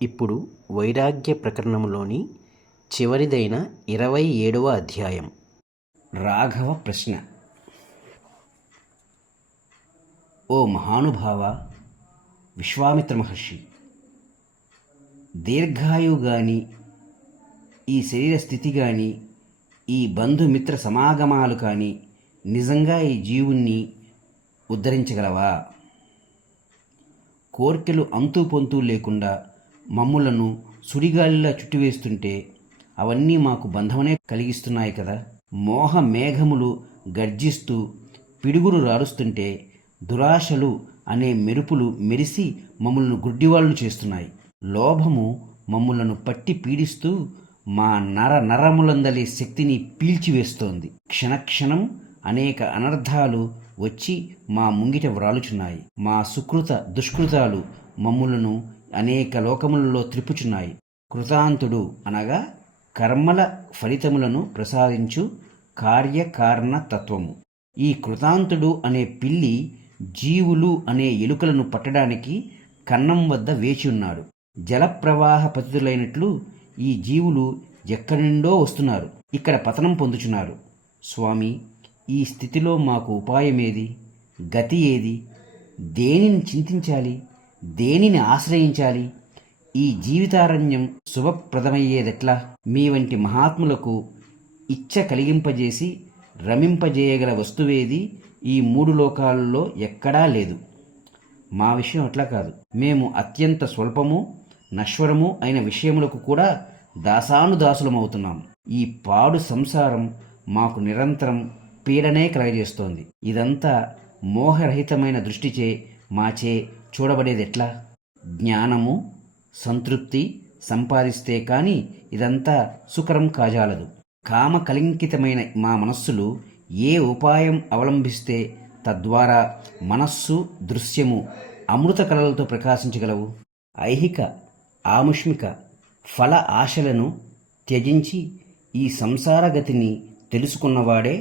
ఇప్పుడు వైరాగ్య ప్రకరణంలోని చివరిదైన 27వ అధ్యాయం. రాఘవ ప్రశ్న. ఓ మహానుభావ విశ్వామిత్ర మహర్షి, దీర్ఘాయువు గాని, ఈ శరీర స్థితి గాని, ఈ బంధుమిత్ర సమాగమాలు కానీ నిజంగా ఈ జీవుణ్ణి ఉద్ధరించగలవా? కోర్కెలు అంతూ పొంతూ లేకుండా మమ్ములను సుడిగాలిలా చుట్టివేస్తుంటే అవన్నీ మాకు బంధమనే కలిగిస్తున్నాయి కదా. మోహ మేఘములు గర్జిస్తూ పిడుగులు రారుస్తుంటే దురాశలు అనే మెరుపులు మెరిసి మమ్ములను గుడ్డివాళ్లను చేస్తున్నాయి. లోభము మమ్ములను పట్టి పీడిస్తూ మా నరములందలి శక్తిని పీల్చివేస్తోంది. క్షణక్షణం అనేక అనర్థాలు వచ్చి మా ముంగిట వ్రాలుచున్నాయి. మా సుకృత దుష్కృతాలు మమ్ములను అనేక లోకములలో త్రిప్పుచున్నాయి. కృతాంతుడు అనగా కర్మల ఫలితములను ప్రసాదించు కార్యకారణ తత్వము. ఈ కృతాంతుడు అనే పిల్లి జీవులు అనే ఎలుకలను పట్టడానికి కన్నం వద్ద వేచి ఉన్నాడు. జలప్రవాహ పతితులైనట్లు ఈ జీవులు ఎక్కడి నుండో వస్తున్నారు, ఇక్కడ పతనం పొందుచున్నారు. స్వామి, ఈ స్థితిలో మాకు ఉపాయమేది? గతి ఏది? దేనిని చింతించాలి? దేనిని ఆశ్రయించాలి? ఈ జీవితారణ్యం శుభప్రదమయ్యేదెట్లా? మీ వంటి మహాత్ములకు ఇచ్చ కలిగింపజేసి రమింపజేయగల వస్తువేది ఈ మూడు లోకాలలో ఎక్కడా లేదు. మా విషయం అట్లా కాదు. మేము అత్యంత స్వల్పము నశ్వరము అయిన విషయములకు కూడా దాసానుదాసులమవుతున్నాం. ఈ పాడు సంసారం మాకు నిరంతరం పీడనే కలగజేస్తోంది. ఇదంతా మోహరహితమైన దృష్టిచే మాచే చూడబడేదెట్లా? జ్ఞానము సంతృప్తి సంపాదిస్తే కాని ఇదంతా సుకరం కాజాలదు. కామ కలింకితమైన మా మనస్సులు ఏ ఉపాయం అవలంబిస్తే తద్వారా మనస్సు దృశ్యము అమృత కళలతో ప్రకాశించగలవు? ఐహిక ఆముష్మిక ఫల ఆశలను త్యజించి ఈ సంసారగతిని తెలుసుకున్నవాడే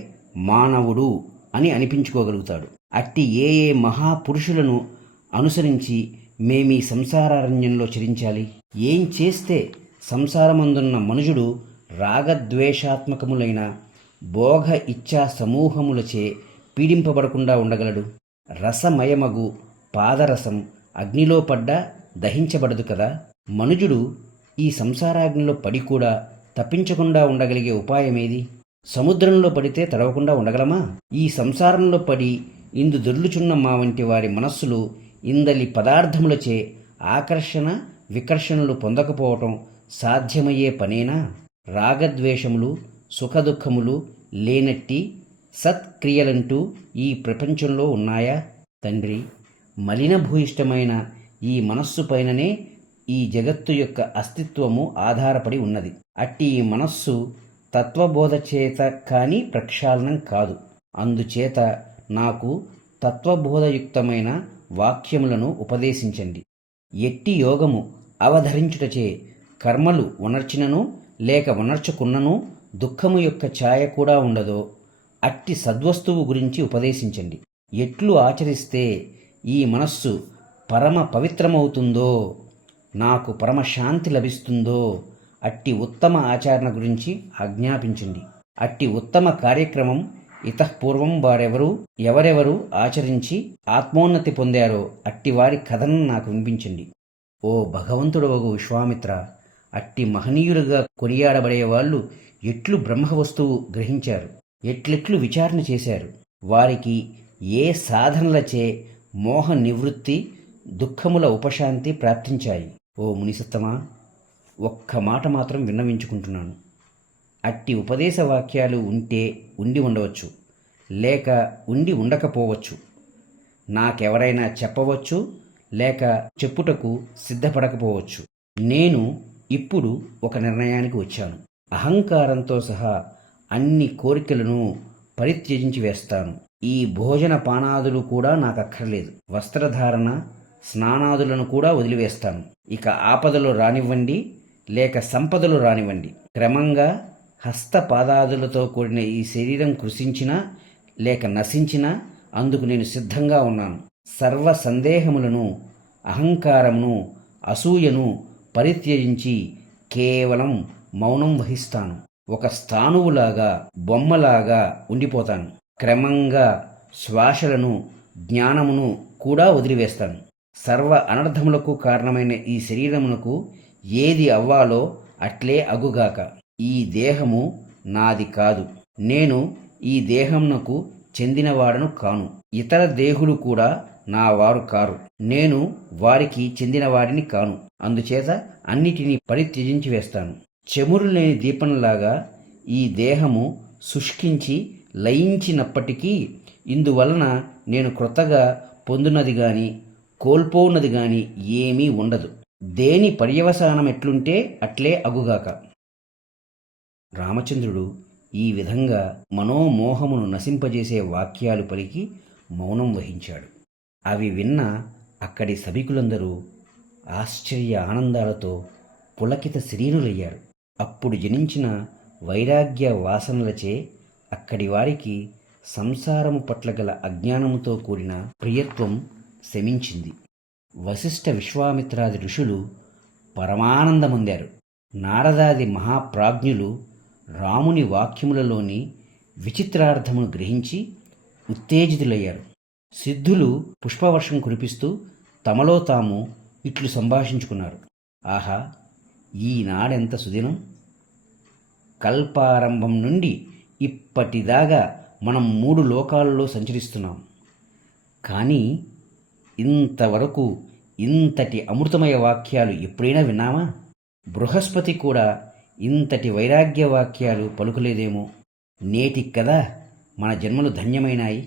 మానవుడు అని అనిపించుకోగలుగుతాడు. అట్టి ఏ ఏ మహాపురుషులను అనుసరించి మేమీ సంసారారణ్యంలో చరించాలి? ఏం చేస్తే సంసారమందున్న మనుజుడు రాగద్వేషాత్మకములైన భోగ ఇచ్ఛా సమూహములచే పీడింపబడకుండా ఉండగలడు? రసమయమగు పాదరసం అగ్నిలో పడ్డా దహించబడదు కదా. మనుజుడు ఈ సంసారాగ్నిలో పడి కూడా తప్పించకుండా ఉండగలిగే ఉపాయమేది? సముద్రంలో పడితే తడవకుండా ఉండగలమా? ఈ సంసారంలో పడి ఇందు దొర్లుచున్న మా వంటి వారి మనస్సులు ఇందలి పదార్థములచే ఆకర్షణ వికర్షణలు పొందకపోవటం సాధ్యమయ్యే పనేనా? రాగద్వేషములు సుఖదుఖములు లేనట్టి సత్క్రియలంటూ ఈ ప్రపంచంలో ఉన్నాయా? తండ్రి, మలినభూయిష్టమైన ఈ మనస్సు పైననే ఈ జగత్తు యొక్క అస్తిత్వము ఆధారపడి ఉన్నది. అట్టి ఈ మనస్సు తత్వబోధ చేత కానీ ప్రక్షాళనం కాదు. అందుచేత నాకు తత్వబోధయుక్తమైన వాక్యములను ఉపదేశించండి. ఎట్టి యోగము అవధరించుటచే కర్మలు ఉనర్చినను లేక ఉనర్చుకున్నను దుఃఖము యొక్క ఛాయ కూడా ఉండదో అట్టి సద్వస్తువు గురించి ఉపదేశించండి. ఎట్లు ఆచరిస్తే ఈ మనస్సు పరమ పవిత్రమవుతుందో, నాకు పరమశాంతి లభిస్తుందో అట్టి ఉత్తమ ఆచరణ గురించి ఆజ్ఞాపించండి. అట్టి ఉత్తమ కార్యక్రమం ఇతఃపూర్వం ఎవరెవరు ఆచరించి ఆత్మోన్నతి పొందారో అట్టివారి కథను నాకు వినిపించండి. ఓ భగవంతుడవగు విశ్వామిత్ర, అట్టి మహనీయులుగా కొనియాడబడేవాళ్ళు ఎట్లు బ్రహ్మవస్తువు గ్రహించారు, ఎట్లెట్లు విచారణ చేశారు, వారికి ఏ సాధనలచే మోహ నివృత్తి దుఃఖముల ఉపశాంతి ప్రాప్తించాయి. ఓ మునిసత్తమా, ఒక్క మాట మాత్రం విన్నవించుకుంటున్నాను. అట్టి ఉపదేశ వాక్యాలు ఉండి ఉండవచ్చు, లేక ఉండి ఉండకపోవచ్చు. నాకెవరైనా చెప్పవచ్చు, లేక చెప్పుటకు సిద్ధపడకపోవచ్చు. నేను ఇప్పుడు ఒక నిర్ణయానికి వచ్చాను. అహంకారంతో సహా అన్ని కోరికలను పరిత్యజించి వేస్తాను. ఈ భోజన పానాదులు కూడా నాకక్కర్లేదు. వస్త్రధారణ స్నానాదులను కూడా వదిలివేస్తాను. ఇక ఆపదలు రానివ్వండి, లేక సంపదలు రానివ్వండి, క్రమంగా హస్తపాదాదులతో కూడిన ఈ శరీరం కృషించినా లేక నశించినా అందుకు నేను సిద్ధంగా ఉన్నాను. సర్వ సందేహములను, అహంకారమును, అసూయను పరిత్యజించి కేవలం మౌనం వహిస్తాను. ఒక స్థాణువులాగా, బొమ్మలాగా ఉండిపోతాను. క్రమంగా శ్వాసలను, జ్ఞానమును కూడా వదిలివేస్తాను. సర్వ అనర్థములకు కారణమైన ఈ శరీరమునకు ఏది అవ్వాలో అట్లే అగుగాక. ఈ దేహము నాది కాదు. నేను ఈ దేహమునకు చెందినవాడను కాను. ఇతర దేహులు కూడా నా వారు కారు. నేను వారికి చెందినవాడిని కాను. అందుచేత అన్నిటినీ పరిత్యజించి వేస్తాను. చెమురు లేని దీపంలాగా ఈ దేహము శుష్కించి లయించినప్పటికీ ఇందువలన నేను క్రొత్తగా పొందునది గాని కోల్పోనది గాని ఏమీ ఉండదు. దేని పర్యవసానం ఎట్లుంటే అట్లే అగుగాక. రామచంద్రుడు ఈ విధంగా మనోమోహమును నశింపజేసే వాక్యాలు పలికి మౌనం వహించాడు. అవి విన్న అక్కడి సభికులందరూ ఆశ్చర్య ఆనందాలతో పులకిత శరీరులయ్యారు. అప్పుడు జనించిన వైరాగ్య వాసనలచే అక్కడి వారికి సంసారము పట్ల గల అజ్ఞానముతో కూడిన ప్రియత్వం శమించింది. వశిష్ఠ విశ్వామిత్రాది ఋషులు పరమానందమొందారు. నారదాది మహాప్రాజ్ఞులు రాముని వాక్యములలోని విచిత్రార్థమును గ్రహించి ఉత్తేజితులయ్యారు. సిద్ధులు పుష్పవర్షం కురిపిస్తూ తమలో తాము ఇట్లు సంభాషించుకున్నారు. ఆహా, ఈనాడెంత సుదినం! కల్పారంభం నుండి ఇప్పటిదాకా మనం 3 లోకాలలో సంచరిస్తున్నాం. కానీ ఇంతవరకు ఇంతటి అమృతమయ వాక్యాలు ఎప్పుడైనా విన్నామా? బృహస్పతి కూడా ఇంతటి వైరాగ్య వాక్యాలు పలుకలేదేమో. నేటికి కదా మన జన్మలు ధన్యమైనాయి.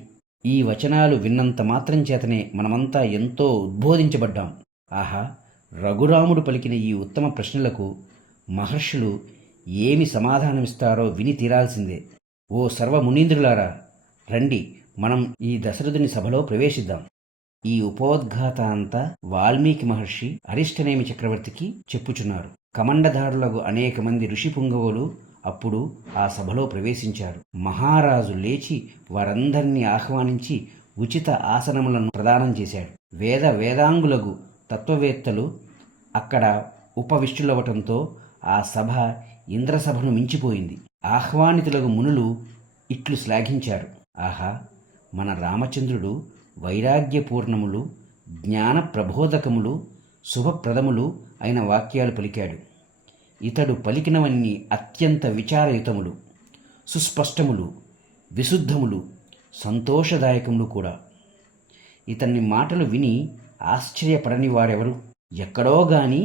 ఈ వచనాలు విన్నంత మాత్రం చేతనే మనమంతా ఎంతో ఉద్బోధించబడ్డాం. ఆహా, రఘురాముడు పలికిన ఈ ఉత్తమ ప్రశ్నలకు మహర్షులు ఏమి సమాధానమిస్తారో విని తీరాల్సిందే. ఓ సర్వమునీంద్రులారా, రండి, మనం ఈ దశరథుని సభలో ప్రవేశిద్దాం. ఈ ఉపోద్ఘాత అంతా వాల్మీకి మహర్షి అరిష్టనేమి చక్రవర్తికి చెప్పుచున్నారు. కమండధారులకు అనేక మంది ఋషి పుంగవులు అప్పుడు ఆ సభలో ప్రవేశించారు. మహారాజు లేచి వారందరినీ ఆహ్వానించి ఉచిత ఆసనములను ప్రదానం చేశాడు. వేదాంగులకు తత్వవేత్తలు అక్కడ ఉపవిష్టులవటంతో ఆ సభ ఇంద్రసభను మించిపోయింది. ఆహ్వానితులకు మునులు ఇట్లు శ్లాఘించారు. ఆహా, మన రామచంద్రుడు వైరాగ్యపూర్ణములు, జ్ఞాన ప్రబోధకములు, శుభప్రదములు అయిన వాక్యాలు పలికాడు. ఇతడు పలికినవన్నీ అత్యంత విచారయుతములు, సుస్పష్టములు, విశుద్ధములు, సంతోషదాయకములు కూడా. ఇతన్ని మాటలు విని ఆశ్చర్యపడని వారెవరు? ఎక్కడో గాని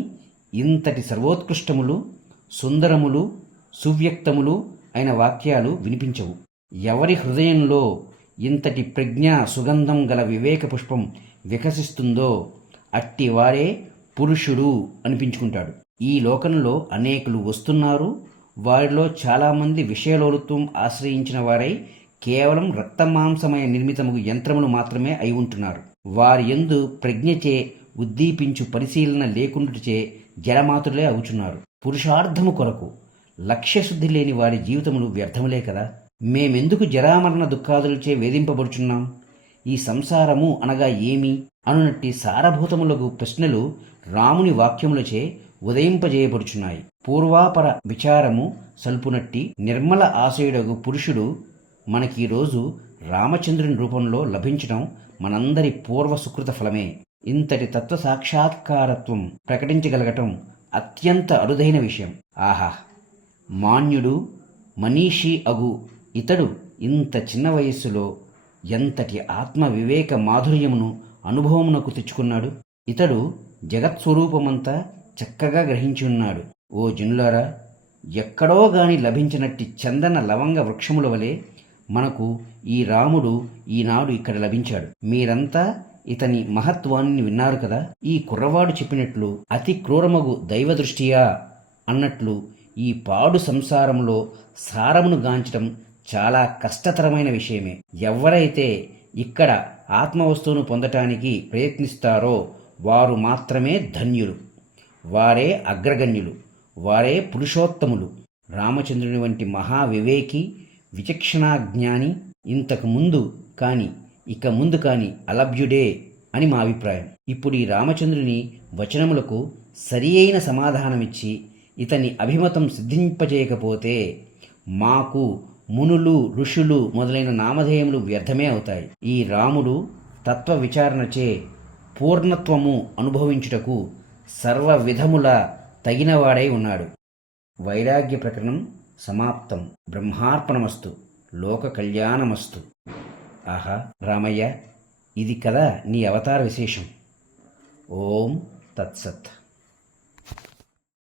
ఇంతటి సర్వోత్కృష్టములు, సుందరములు, సువ్యక్తములు అయిన వాక్యాలు వినిపించవు. ఎవరి హృదయంలో ఇంతటి ప్రజ్ఞా సుగంధం గల వివేక పుష్పం వికసిస్తుందో అట్టివారే పురుషుడు అనిపించుకుంటాడు. ఈ లోకంలో అనేకులు వస్తున్నారు. వారిలో చాలామంది విషయలోలుత్వం ఆశ్రయించిన వారై కేవలం రక్తమాంసమయ నిర్మితము యంత్రములు మాత్రమే అయి ఉంటున్నారు. వారి యందు ప్రజ్ఞచే ఉద్దీపించు పరిశీలన లేకుండాచే జలమాతులే అవుచున్నారు. పురుషార్థము కొరకు లక్ష్యశుద్ధి లేని వారి జీవితములు వ్యర్థములే కదా. మేమెందుకు జరామరణ దుఃఖాదులచే వేధింపబడుచున్నాం? ఈ సంసారము అనగా ఏమి అనునట్టి సారభూతములకు ప్రశ్నలు రాముని వాక్యములచే ఉదయింపజేయబడుచున్నాయి. పూర్వాపర విచారము సల్పునట్టి నిర్మల ఆశయుడగు పురుషుడు మనకీరోజు రామచంద్రుని రూపంలో లభించడం మనందరి పూర్వ సుకృత ఫలమే. ఇంతటి తత్వ సాక్షాత్కారత్వం ప్రకటించగలగటం అత్యంత అరుదైన విషయం. ఆహా, మాన్యుడు, మనీషి అగు ఇతడు ఇంత చిన్న వయస్సులో ఎంతటి ఆత్మ వివేక మాధుర్యమును అనుభవమునకు తెచ్చుకున్నాడు. ఇతడు జగత్స్వరూపమంతా చక్కగా గ్రహించి ఉన్నాడు. ఓ జనులారా, ఎక్కడో గాని లభించినట్టి చందన లవంగ వృక్షముల వలె మనకు ఈ రాముడు ఈనాడు ఇక్కడ లభించాడు. మీరంతా ఇతని మహత్వాన్ని విన్నారు కదా. ఈ కుర్రవాడు చెప్పినట్లు అతి క్రూరమగు దైవదృష్టియా అన్నట్లు ఈ పాడు సంసారంలో సారమును గాంచటం చాలా కష్టతరమైన విషయమే. ఎవరైతే ఇక్కడ ఆత్మవస్తువును పొందటానికి ప్రయత్నిస్తారో వారు మాత్రమే ధన్యులు, వారే అగ్రగణ్యులు, వారే పురుషోత్తములు. రామచంద్రుని వంటి మహావివేకి, విచక్షణాజ్ఞాని ఇంతకు ముందు కాని ఇక ముందు కాని అలభ్యుడే అని మా అభిప్రాయం. ఇప్పుడు ఈ రామచంద్రుని వచనములకు సరి అయిన సమాధానమిచ్చి ఇతని అభిమతం సిద్ధింపజేయకపోతే మాకు మునులు ఋషులు మొదలైన నామధేయములు వ్యర్థమే అవుతాయి. ఈ రాముడు తత్వ విచారణచే పూర్ణత్వము అనుభవించుటకు సర్వ విధముల తగినవాడై ఉన్నాడు. వైరాగ్య ప్రకరణం సమాప్తం. బ్రహ్మార్పణమస్తు. లోక కళ్యాణమస్తు. ఆహా రామయ్య, ఇది కదా నీ అవతార విశేషం. ఓం తత్సత్.